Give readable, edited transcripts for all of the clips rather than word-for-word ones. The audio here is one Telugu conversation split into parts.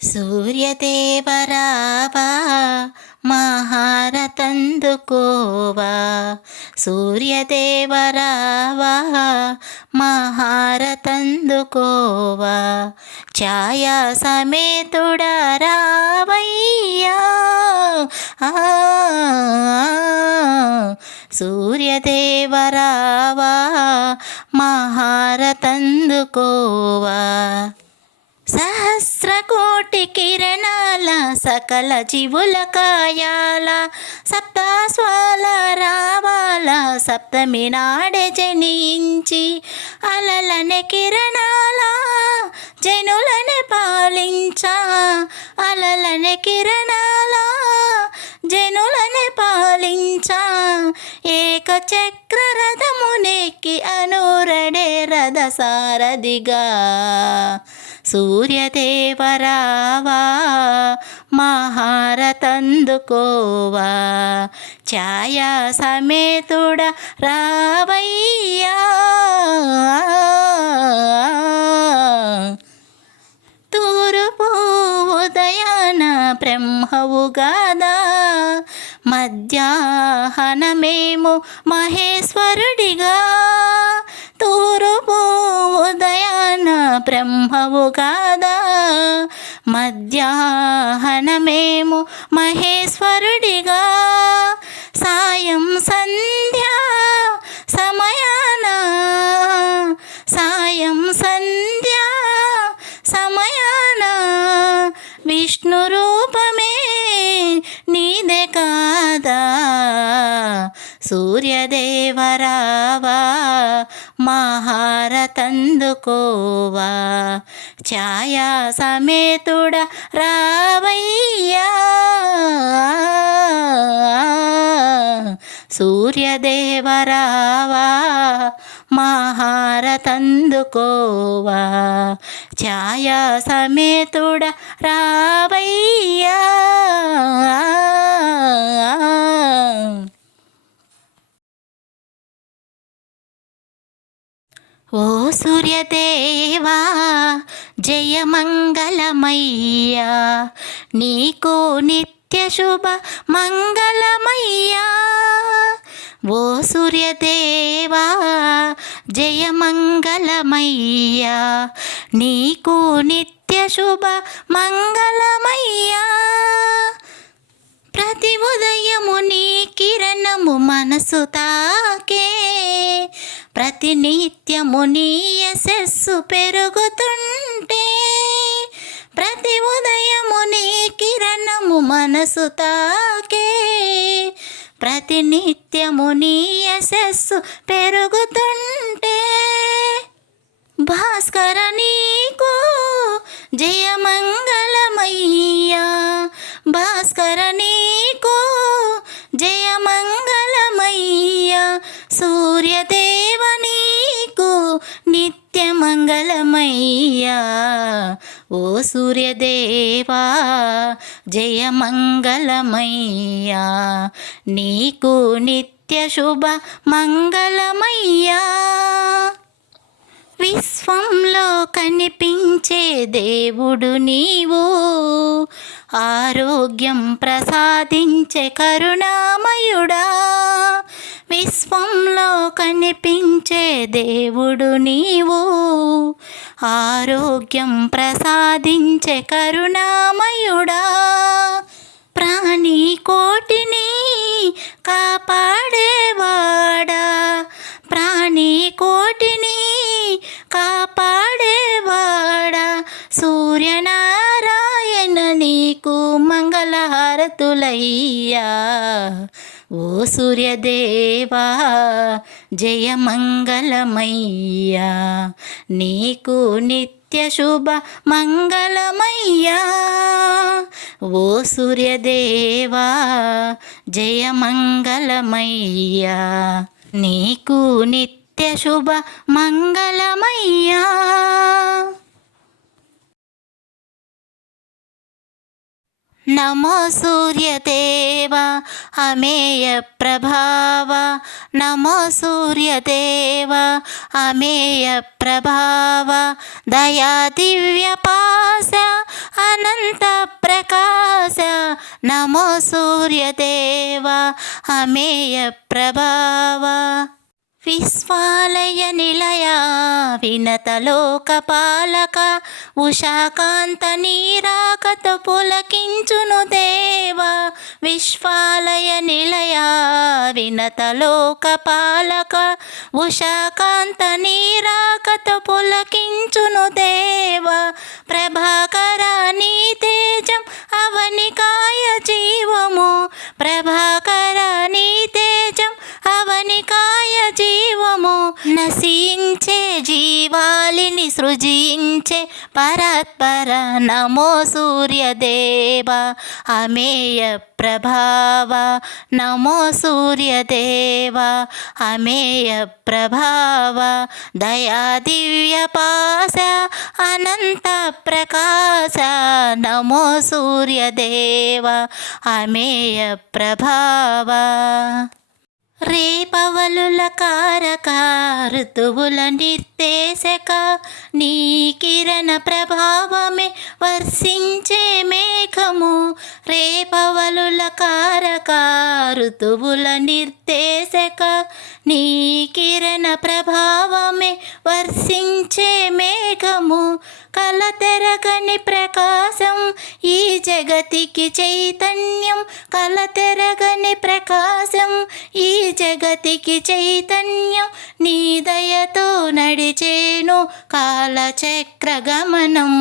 సూర్యదేవరావా మహారతందుకోవా, సూర్యదేవరావా మహారతందుకోవా, ఛాయా సమేతుడా రావయ్యా. ఆ, సూర్యదేవరావా మహారతందుకోవా. సహస్రకోటి కిరణాల సకల జీవుల కాయాల, సప్తాస్వాల రావాల సప్తమి నాడే జనించి, అలలనే కిరణాల జనులనే పాలించా, అలలనే కిరణాల జనులనే పాలించా, ఏకచక్ర రథమునెక్కి అనూరడే రథ సారథిగా. సూర్యదేవరావా మహారతందుకోవా, ఛాయా సమేతుడ రావయ్యా. తూర్పు ఉదయాన బ్రహ్మవుగాదా, మధ్యాహ్నమేమో మహేశ్వరుడిగా. తూర్పు ఉదయాన బ్రహ్మవుగాదా, మధ్యాహ్నమేమో మహేశ్వరుడిగా. సాయం సంధ్యా సమయాన, సాయం సంధ్యా సమయాన విష్ణు రూపమే నీదే కాదా. సూర్యదేవరావా మహారతందుకోవా, ఛాయా సమేతుడ రావయ్యా. సూర్యదేవరావా మహారతందుకోవా, ఛాయా సమేతుడ రావయ్యా. ఓ సూర్యదేవా జయమంగళమయ్యా, నీకు నిత్య శుభ మంగళమయ్యా. ఓ సూర్యదేవా జయమంగళమయ్యా, నీకు నిత్య శుభ మంగళమయ్యా. ప్రతి ఉదయము నీ కిరణము మనసు తాకే, ప్రతి నిత్యము నీ యశస్సు పెరుగుతుంటే. ప్రతి ఉదయము నీ కిరణము మనసు తాకే, ప్రతి నిత్యము నీ యశస్సు పెరుగుతుంటే. భాస్కర నీకు జయమంగళమయ్యా, భాస్కర నీకు జయమంగళమయ్యా. సూర్యదేవ నీకు నిత్య మంగళమయ్యా. ఓ సూర్యదేవా జయమంగళమయ్యా, నీకు నిత్య శుభ మంగళమయ్యా. విశ్వంలో కనిపించే దేవుడు నీవు, ఆరోగ్యం ప్రసాదించే కరుణామయుడా. విశ్వంలో కనిపించే దేవుడు నీవు, ఆరోగ్యం ప్రసాదించే కరుణామయుడా. ప్రాణి కోటిని కాపాడేవాడా, ప్రాణి కోటిని కాపాడేవాడా. సూర్యనారాయణ నీకు మంగళహారతులయ్యా. ఓ సూర్యదేవా జయమంగళమయ్యా, నీకు నిత్య శుభ మంగళమయ్యా. ఓ సూర్యదేవా జయమంగళమయ్యా, నీకు నిత్య శుభ మంగళమయ్యా. నమో సూర్యదేవ అమేయ ప్రభావ, నమో సూర్యదేవ అమేయ ప్రభావ, దయా దివ్య పాశ అనంత ప్రకాశ, నమో సూర్యదేవ అమేయ ప్రభావ. విశ్వాలయ నిలయ వినత లోకపాలక, ఉషాకాంత నీరాకత పులకించును దేవా. విశ్వాలయ నిలయ వినత లోకపాలక, ఉషాకాంత నీరాకత పులకించును దేవా. ప్రభాకర నీ తేజం అవనికాయ జీవము, ప్రభాకర నీ తేజం అవనికాయ జీవము, నశించే జీవాలిని సృజించే పరాత్పర, నమో సూర్యదేవ అమేయ ప్రభావ, నమో సూర్యదేవ అమేయ ప్రభావ, దయా దివ్య పాశ అనంత ప్రకాశ, నమో సూర్యదేవ అమేయ ప్రభావ. రేపవలుల కారక ఋతువుల నిర్దేశక, నీ కిరణ ప్రభావమే వర్షించే మేఘము. రేపవలుల కారక ఋతువుల నిర్దేశక, నీ కిరణ ప్రభావమే వర్షించే మేఘము. కలతెరగని ప్రకాశం ఈ జగతికి చైతన్యం, కలతెరగని ప్రకాశం ఈ జగతికి చైతన్యం. నీ దయతో నడిచేను కాలచక్ర గమనం,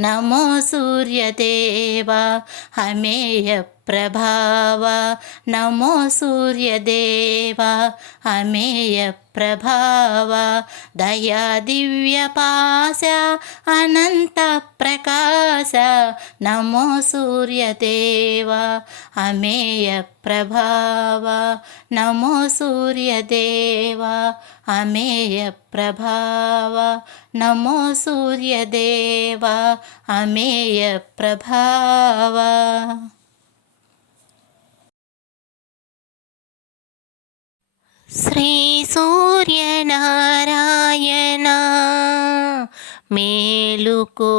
నమో సూర్యదేవ అమేయ ప్రభావ, నమో సూర్యదేవ అమేయ ప్రభావ, దయా దివ్య పాశ అనంత ప్రకాశ, నమో సూర్యదేవ అమేయ ప్రభావ, నమో సూర్యదేవ అమేయ ప్రభావ, నమో సూర్యదేవ అమేయ ప్రభావ. శ్రీ సూర్యనారాయణ మేలుకో,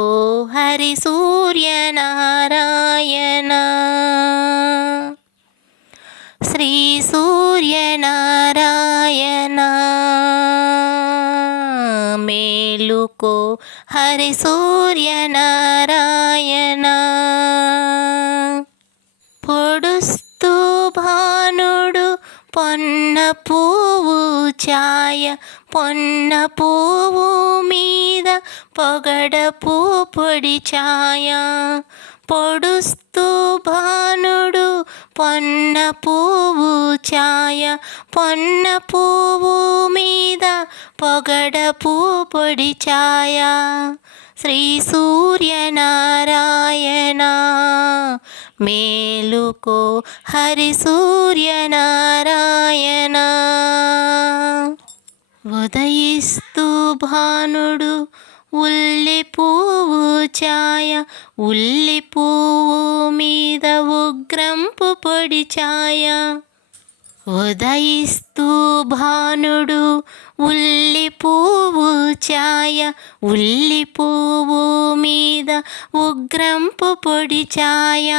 హరి సూర్యనారాయణ. శ్రీ సూర్యనారాయణ మేలుకో, హరి సూర్యనారాయణ. పొడుస్తూ భానుడు పొన్న పువ్వు ఛాయ, పొన్న పువ్వు మీద పొగడపు పొడి ఛాయ. పొడుస్తూ భానుడు పొన్న పువ్వు ఛాయ, పొన్న పువ్వు మీద పొగడపు పొడి ఛాయ. శ్రీ సూర్యనారాయణ మేలుకో, హరి సూర్యనారాయణ. ఉదయిస్తూ భానుడు ఉల్లి పువ్వు ఛాయ, ఉల్లి పువ్వు మీద ఉగ్రంపు పొడి ఛాయ. ఉదయిస్తూ భానుడు ఉల్లి పువ్వు ఛాయ, ఉల్లి పువ్వు మీద ఉగ్రంపు పొడి ఛాయ.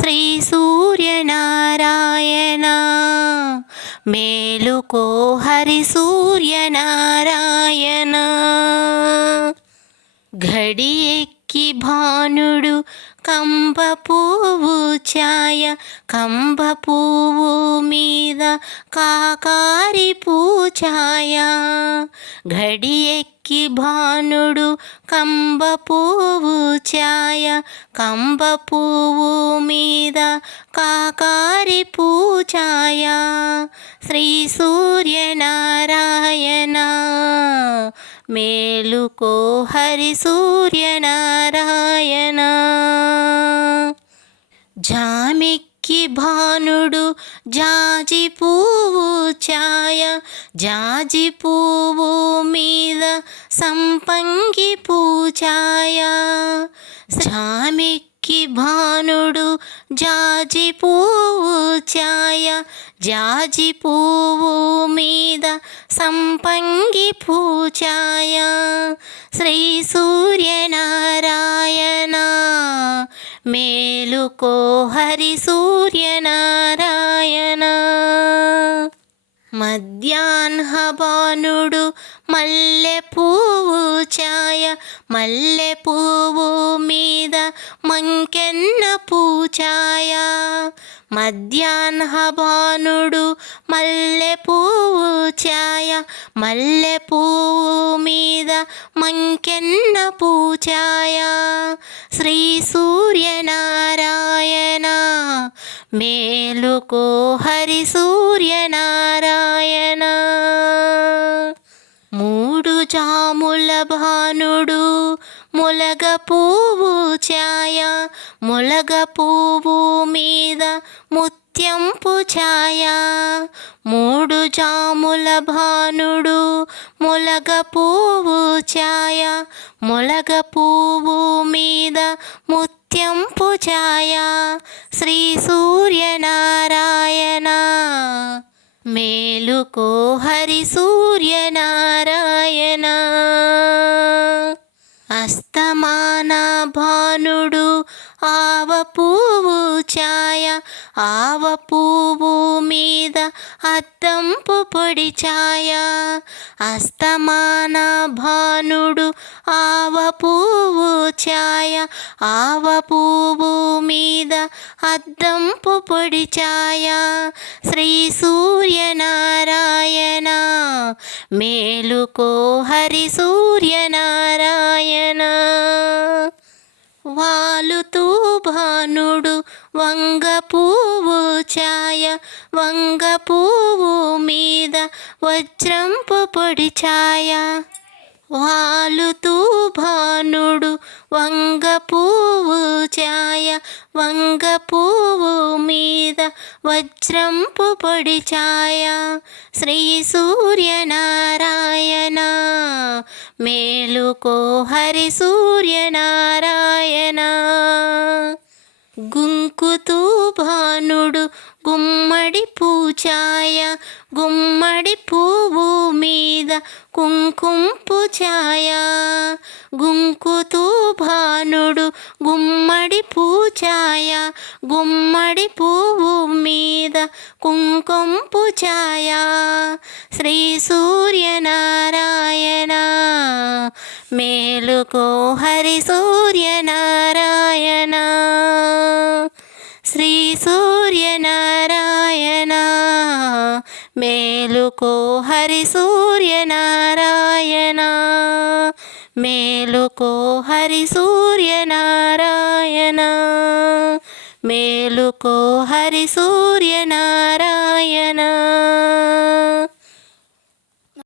శ్రీ సూర్యనారాయణ మేలుకో, హరి సూర్యనారాయణ. ఘడి ఎక్కి భానుడు కంబ పువ్వు ఛాయ, కంబ పువ్వు మీద కాకారి పూఛాయ. ఘడి ఎక్కి భానుడు కంబ పువ్వు ఛాయ, కంబ పువ్వు మీద కాకారి పూఛాయ. శ్రీ సూర్యనారాయణ మేలుకో, హరి సూర్యనారాయణ. జామెక్కి భానుడు జాజి పువ్వు ఛాయ, జాజి పువ్వు మీద సంపంగి పూఛాయ. జామెక్కి ఎక్కి భానుడు జాజి పువ్వు ఛాయ జాజి పువ్వు మీద సంపంగి పూచాయ శ్రీ సూర్యనారాయణ మేలుకో హరి సూర్యనారాయణ. మధ్యాహ్న భానుడు మల్లె పువ్వు ఛాయ మల్లె పువ్వు మీద మంకెన్న పూచాయ మధ్యాహ్న భానుడు మల్లె పువ్వు ఛాయ మల్లె పువ్వు మీద మంకెన్న పూచాయ శ్రీ సూర్యనారాయణ మేలుకో హరి సూర్యనారాయణ. మూడు జాముల భానుడు ములగ పువ్వు ఛాయ ములగ పువ్వు మీద ముత్యంపు ఛాయ మూడు జాముల భానుడు ములగ పువ్వు ఛాయ ములగ పువ్వు మీద ముత్యంపు ఛాయ శ్రీ సూర్యనారాయణ మేలుకో హరి సూర్యనారాయణ. అస్తమాన భానుడు ఆవ పువ్వు ఛాయ ఆవ పువ్వు మీద అద్దంపు పొడి ఛాయ అస్తమాన భానుడు ఆవ పువ్వు ఛాయ ఆవ పువ్వు మీద అద్దంపు పొడి ఛాయ శ్రీ సూర్యనారాయణ మేలుకో హరి సూర్యనారాయణ. వాలుతూ భానుడు వంగ పువ్వు ఛాయ వంగ పువ్వు మీద వజ్రంపు పొడి ఛాయ వాలుతూ భానుడు వంగ పువ్వు ఛాయ వంగ పువ్వు మీద వజ్రంపు పొడి ఛాయ శ్రీ సూర్యనారాయణ మేలుకో హరి సూర్యనారాయణ. గుంకుతూ భానుడు గుమ్మడి పూచాయ గుమ్మడి పువ్వు మీద కుంకుంపు ఛాయ గుంకుతూ భానుడు గుమ్మడి పూచాయ గుమ్మడి పువ్వు మీద కుంకుంపు ఛాయ శ్రీ సూర్యనారాయణ మేలుకో హరి సూర్యనారాయణ. శ్రీ సూర్యనారాయణ మేలుకో హరి సూర్యనారాయణ మేలుకో హరి సూర్యనారాయణ మేలుకో హరి సూర్యనారాయణ.